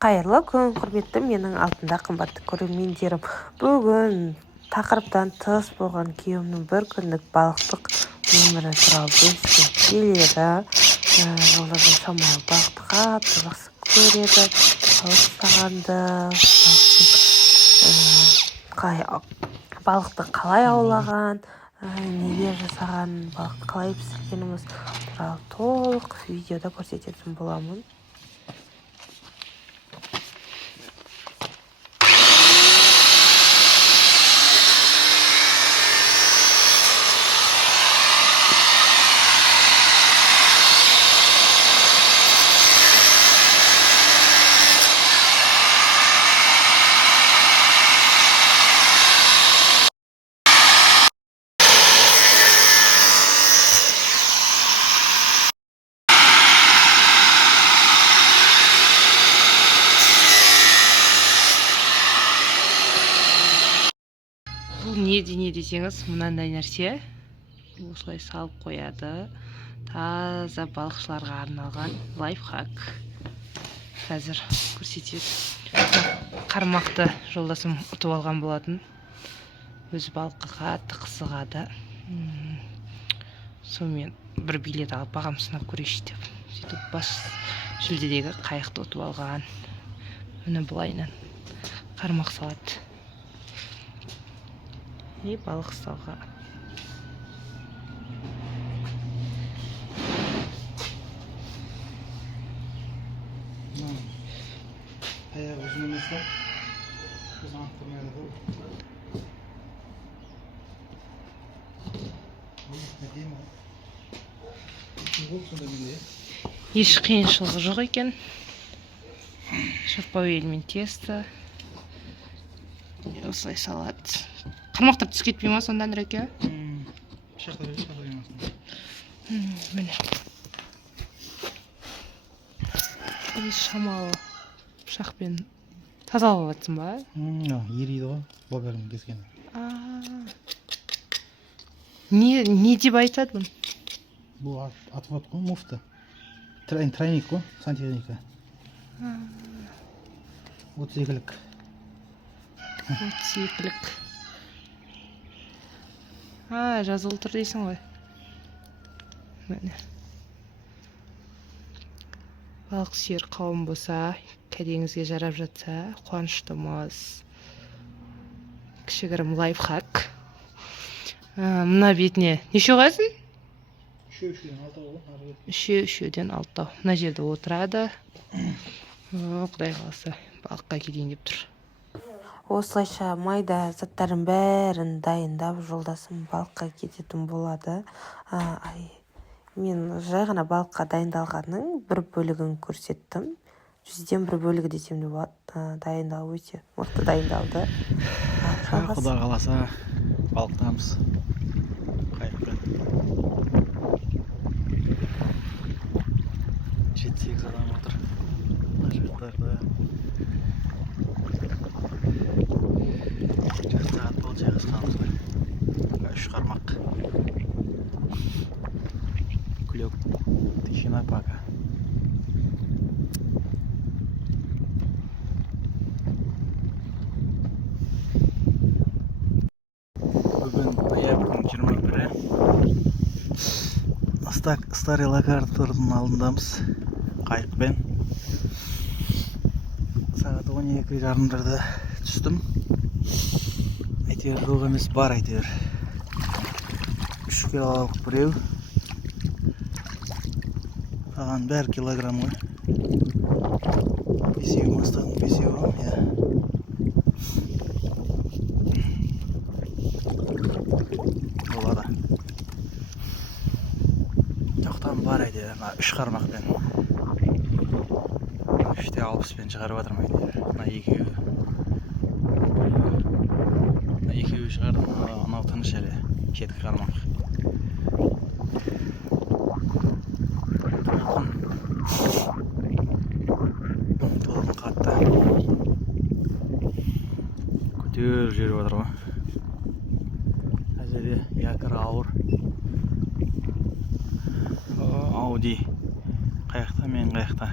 Қайырлы күн, құрметті менің алтында қымбатты көрермендерім. Бүгін тақырыптан тыс болған күйеуімнің бір күндік балықтық өмірі туралы бөліскім келеді. Жолдасым шамалы балықты қатты жақсы көреді. Балық ұстағанды, балықты қалай аулаған, неге жасаған, балықты қалай пісіргеніміз туралы толық видеода көрсететін боламын. Бұл не десеңіз, мынандай нәрсе осылай салып қояды. Таза балықшыларға арналған лайфхак. Қазір көрсетеді. Қармақты жолдасым ұтып алған болатын. Өзі балыққа қатты қызығады. Сонымен бір билет алып бағам сынап көрейінші деп. Сөйтіп бас жүлдедегі қайықты ұтып алған. Міне бұлайынан қармақ салады. И балық ұстауға. Аяғы ұзын емес та, біз анықтырмайды ғой. Еш қиыншылығы жоқ екен. Шафпауэль мен тесто. Осылай салады. Қармақтар түсіп кетпей ма сонда, Нұреке? Пышақта бермесін. Міне. Шамалы пышақпен тазалап жатсың ба? Ериді ғой, бобердің кескені. Не деп айтады бұны? Бұл отвод қой, муфта. Тройник қой, сантехника. 32-лік. 32-лік. Жазылы тұр дейсің ғой. Міне. Балық сүйер қауым болса, кәдеңізге жарап жатса, қуаныштымыз. Кішігірім лайфхак. Мына бетіне неше қойсын? Үшеуден алтау. Мына жерде отырады. Құдай қаласа балыққа келейін деп тұр. Осылайша майда заттарын бәрін дайындап, жолдасым балыққа кететін болады. Мен жай ғана балыққа дайындалғанның бір бөлігін көрсеттім. 100-ден бір бөлігі десем де болады. Дайындау өте мықты дайындалды. Құда қаласа балықтамыз. Қайықпен. 7-8 адам отыр. Жақтарда. Жақта атпал жайғасқанымыз ғой. 3 қармақ. Күлек. Тишина пока. Бүгін ноябрьдің 21-і. Старый Лакартордың алдындамыз. Қайықпен. Сағат 12:30-да түстім. Әйтеуір көп емес бар әйтеуір. 3 килолық біреу. Саған бәрі килограмм ғой. Бесеу мастағын бесеу. Болады. Жоқтан бар әйтеуір. 3 қармақпен. 3-те 60-пен шығарып жатырмын әйтеуір. Екеуі шығардым, анау тыныш әлі, шеткі қармақ. Толқын қатты. Көтер жүріп отыр ғой. Әзірде якір ауыр. Ауди. Қайықта мен қайықта.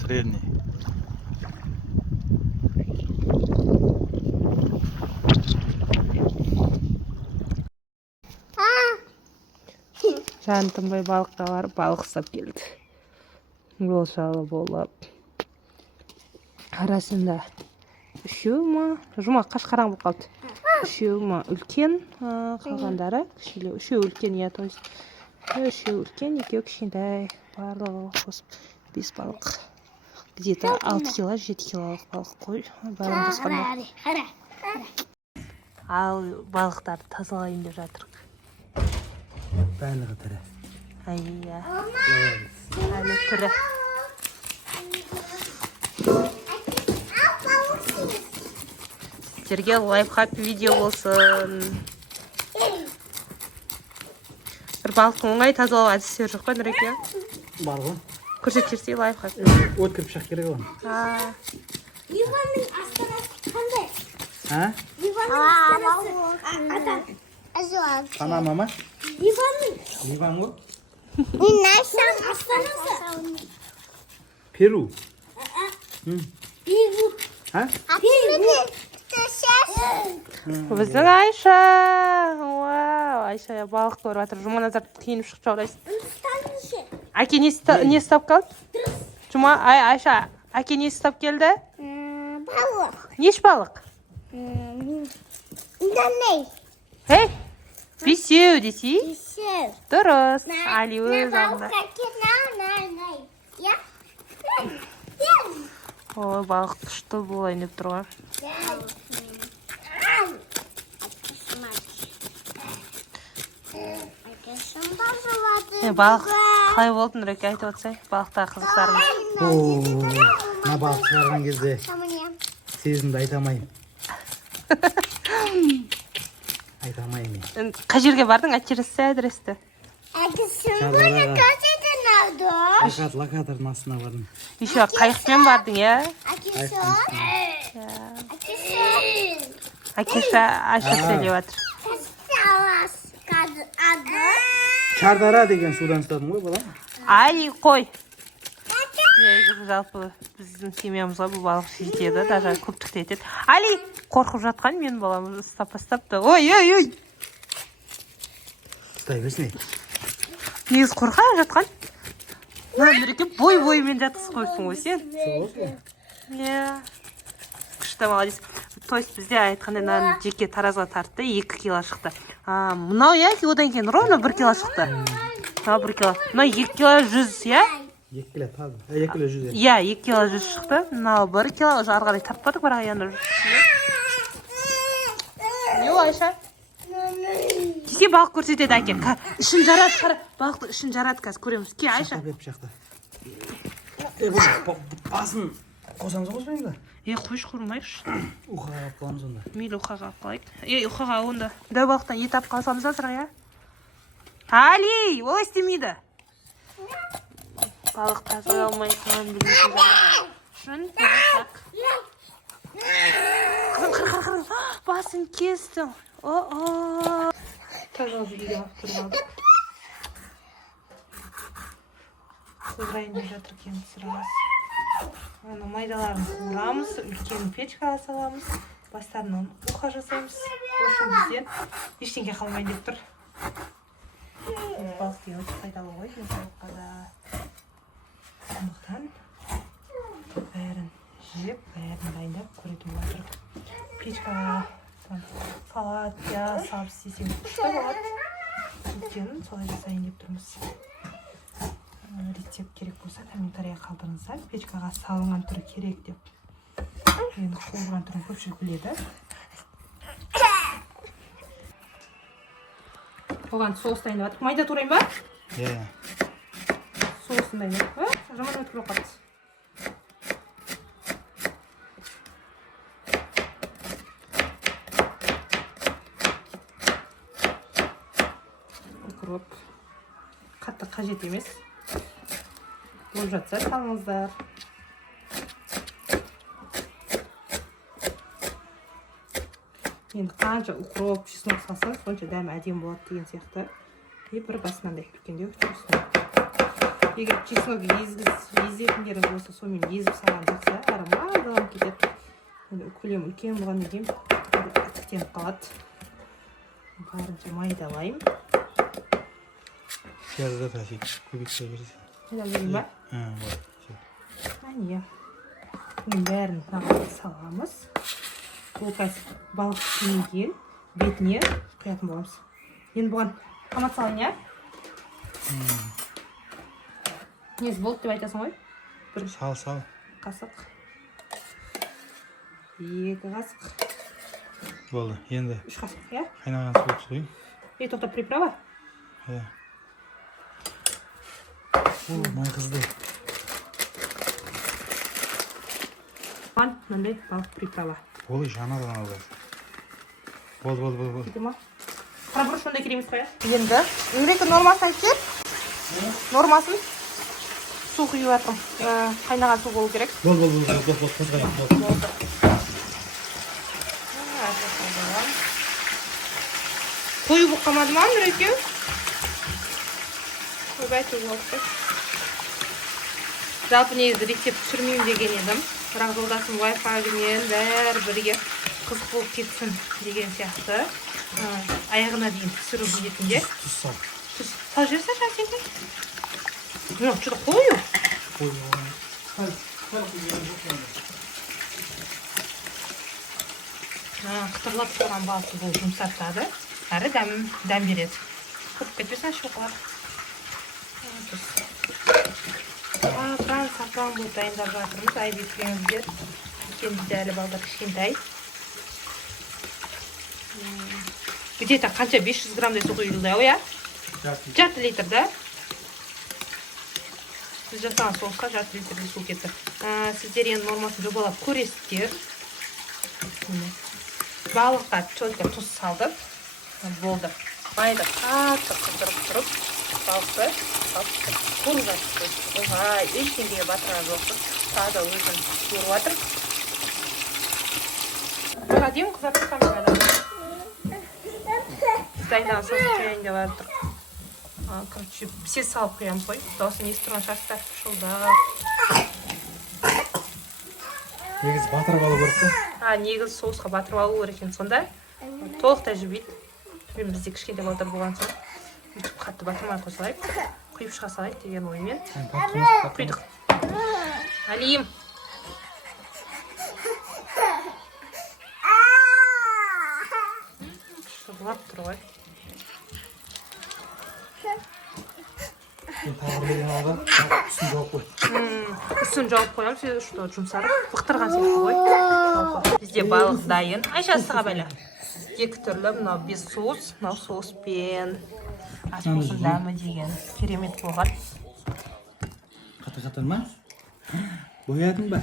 Средний. Жантынбай балыққа барып балық ұстап келді. Жол жалы болып. Арасында үшеу ма? Жұмақ қашқараң болып қалды. Үшеу ма үлкен, қалғандары кішілеу. Үшеу үлкен, иә, то есть. Үшеу үлкен, екеу кішкентай. Барлығы қосып 5 балық. Где-то 6 кило, 7 килолық балық қой. Барын қосқанда. Ал балықтарды тазалайын деп жатырық. Барлығы тірі. Айя. Әлі тірі. Сіздерге лайфхак видео болсын. Бір балықтың оңай тазалау әдістері жоқ па, Нұреке? Бар ғой. Көрсетіп жіберсей лайфхак. Өткір пышақ керек оған. Ливанның астанасы қандай? А? Ливанның астанасы. Панама ма? Ливанның. Ливан ғой? Астанасы. Перу. Перу. А? Біздің Айша. Вау, Айша балық көріп жатыр. Жұманазар киініп шығып жаурайсың. Әке не ұстап қалды? Жұма, Айша, әке не ұстап келді? Балық. Неш балық? Эй, бесеу десей? Дұрыс. Али өз аңда. Ой, балық күшті болайын деп тұрған. Балық қалай болды, Нұреке, айтып отырсай? Балықтағы қызықтарымыз. Мына балық шығарған кезде сезімді айтамайым. Айтамайым мен. Қай жерге бардың? Әттересі әдіресті. Локатордың астына бардым. Еще қайықпен бардың, е? Әкеша Айша сөйлеп жатыр. Шардара деген судан ұстадым ғой, балам. Али, қой. Жалпы біздің семьямызға бұл балық жетеді, даже көптікті етеді. Али, қорқып жатқан мен баламыз ұстап бастапты. Ой. Ұстай берсін. Негіз қорқа жатқан? Нұреке бой-бойымен жатқыз қойсын ғой сен. Иә. Күшті молодец. То есть бізде айтқандай нан жеке таразға тартты, 2 кило шықты. Мынау я, одан кейін ровно 1 кило шықты. 1 кило. Мынау 2 кило 100, я? 2 кило, тазы. 2 кило 100. Я, 2 кило 100 шықты. Мынау 1 кило, уже арғарай тартпадық, бірақ аяны. Не ол, Айша? Кесе балық көрсетеді әке. Ішін жарады, қара. Балықты ішін жарады қазір көреміз. Ке, Айша? Пышақты. Басын қосамыз қоспайын ба? Қойш құрмайықшы. Ұқаға алып қаламыз онда. Мейлі ұқаға алып қалайық. Ұқаға онда. Дәу балықтан ет алып қалсамыз да сыра, я? Али, олай істемейді. Балық таза алмайсың, білмейсің жағы. Шын, так. Қырын. Басын кестің. Таза үйге алып тұрып алдық. Қойрайын деп жатыр екен сырағыз. Оны майдаларын қуырамыз, үлкен печкаға саламыз. Бастарынан уха жасаймыз. Ошы бізден ештеңке қалмайды деп тұр. Балық деген өте пайдалы ғой, денсаулыққа да. Сондықтан бәрін жеп, бәрін дайындап көретіп отырып. Печкаға салат, салып істесең күшті болады. Өйткені солай жасайын деп тұрмыз. Рецепт керек болса, комментария қалдырыңыздар. Печкаға салынған түрі керек деп. Енді қуырған түрін көпшілік біледі. Оған соус дайындап жатырмық. Майда турайын ба? Иә. Соусын дайындап. Жаман өтіп қалды. Укроп. Қатты қажет емес. Болып жатса салыңыздар. Енді қанша укроп, чеснок салсаң, сонша дәмі әдемі болады деген сияқты. И бір басынан да үлкендеу үстіне. егер чеснок езетіндерің болса сонымен езіп салған жақсы әрі майдаланып кетеді. Көлем үлкен болғаннан кейін тіктеніп қалады. Барынша майдалайым. Пиязды тасик көбейтсе бересің. Майдалайым ба? Вот. Әне. Бұның бәрін мынаған саламыз. Бұл қазір балық пішіннен кейін бетіне құятын боламыз. Енді бұған томат салайын, иә? Несі болды деп айтасың ғой? Бір Сал. қасық. 2 қасық. Болды. Енді 3 қасық, иә? қайнаған суды құйын. Тоқтап приправа? Иә. Май қызды. Мынандай балық приправа. Ой, жаңадан алды. Болды. Кетті ма? Қарабұрыш ондай керемес қоя. Енді Нұрекі нормасын айтып, нормасын су құйып жатырмын. Қайнаған су болу керек. Болды. Қозғайын. Болды. Қою болып қалмады ма, Нұреке? Ойбай, тұз болды. Жалпы негізі рецепт түсірмеймін деген едім. Бірақ жолдасым Wi-Fi-мен бәрі бірге қызық болып кетсін деген сияқты. Аяғына дейін түсіру ретінде. Тұз сал. Тұз сал жерсі сенде? Жоқ, жүр қою. Қытырлап тұрған балсы бұл жұмсартады. Әрі дәм береді. Көп кетпесін ашып қалар. Сапран болып дайындап жатырмыз. Айбек күреңіздер. Екенімізде әлі балдар кішкентай. Где-то қанша 500 граммдай су құйылды, иә? Жарты литр, да? Сіз жасаған соусқа жарты литрдей су кетті. Сіздер енді нормасын жобалап көресіздер. Балыққа только тұз салдым. Болды. Майды қатты қыздырып тұрып, балықты қорып жатыр. Оңай, ештеңеге батырған жоқпыз. Таза өзін көріп жатыр. Бұға деймін қызартып қамшылады. Дайындағы сосын құяйын деп жатыр. Короче, все салып құямыз ғой. Дауысын естіп тұрған шығарсыздар. Шылдап. Негізі батырып алу керек қой. Негізі соусқа батырып алу керек екен сонда. Толықтай жібейді. Мен бізде кішкентай балдар болған соң бүйтіп қатты батырмай қосылайық. Құйып шыға салайық деген оймен. Құйдық. Әлиім. Шылап тұр ғой. Үстін жауып қой. Үстін жауып қоям, сен что жұмсарып бұқтырған сияқты ғой. Бізде балық дайын. Айша сыға бәлі. 2 түрлі мынау без соус, мынау соуспен. Аспосын дәмі деген керемет болған. Қатыр ма? Боядың ба?